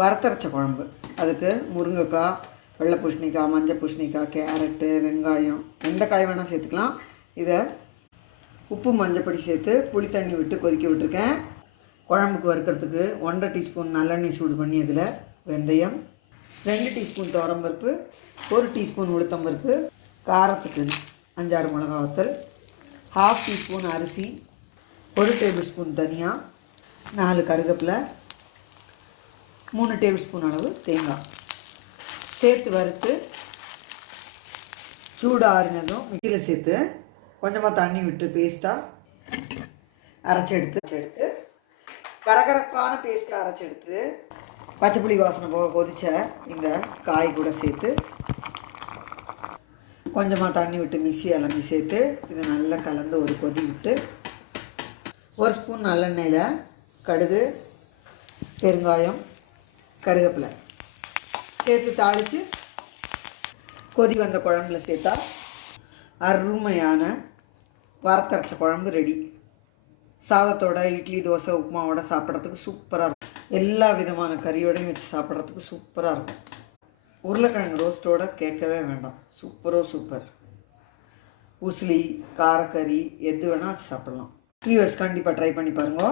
வறுத்தரைச்ச குழம்பு. அதுக்கு முருங்கைக்காய், வெள்ளை பூசணிக்காய், மஞ்சள் பூசணிக்காய், கேரட்டு, வெங்காயம், எந்த காய் வேணால் சேர்த்துக்கலாம். இதை உப்பு மஞ்சப்பொடி சேர்த்து புளி தண்ணி விட்டு கொதிக்க விட்டுருக்கேன். குழம்புக்கு வறுக்கிறதுக்கு 1.5 டீஸ்பூன் நல்லெண்ணெய் சூடு பண்ணி அதில் வெந்தயம், 2 டீஸ்பூன் துவரம்பருப்பு, 1 டீஸ்பூன் உளுத்தம்பருப்பு, காரத்துக்கு 5-6 மிளகா வத்தல், 1/2 டீஸ்பூன் அரிசி, 1 டேபிள் ஸ்பூன் தனியா, 4 கருவேப்பிலை, 3 டேபிள் ஸ்பூன் அளவு தேங்காய் சேர்த்து வறுத்து சூடு ஆறினதும் மிக்சியில் சேர்த்து கொஞ்சமாக தண்ணி விட்டு பேஸ்ட்டாக அரைச்சி எடுத்து கரகரப்பான பேஸ்ட்டாக அரைச்சி எடுத்து பச்சைப்புளி வாசனை போக கொதிச்ச இந்த காய் கூட சேர்த்து கொஞ்சமாக தண்ணி விட்டு மிக்சி அலம்பி சேர்த்து இதை நல்லா கலந்து ஒரு கொதி விட்டு 1 ஸ்பூன் நல்லெண்ணெயில் கடுகு, பெருங்காயம், கருவேப்பிலை சேர்த்து தாளித்து கொதி வந்த குழம்புல சேர்த்தா அருமையான வறுத்தரைச்ச குழம்பு ரெடி. சாதத்தோட, இட்லி, தோசை, உப்புமாவோட சாப்பிட்றதுக்கு சூப்பராக இருக்கும். எல்லா விதமான கறியோடையும் வச்சு சாப்பிட்றதுக்கு சூப்பராக இருக்கும். உருளைக்கிழங்கு ரோஸ்ட்டோட கேட்கவே வேண்டாம், சூப்பர். உசிலி, காரக்கறி எது வேணால் வச்சு சாப்பிட்லாம். வியூவர்ஸ் கண்டிப்பாக ட்ரை பண்ணி பாருங்க.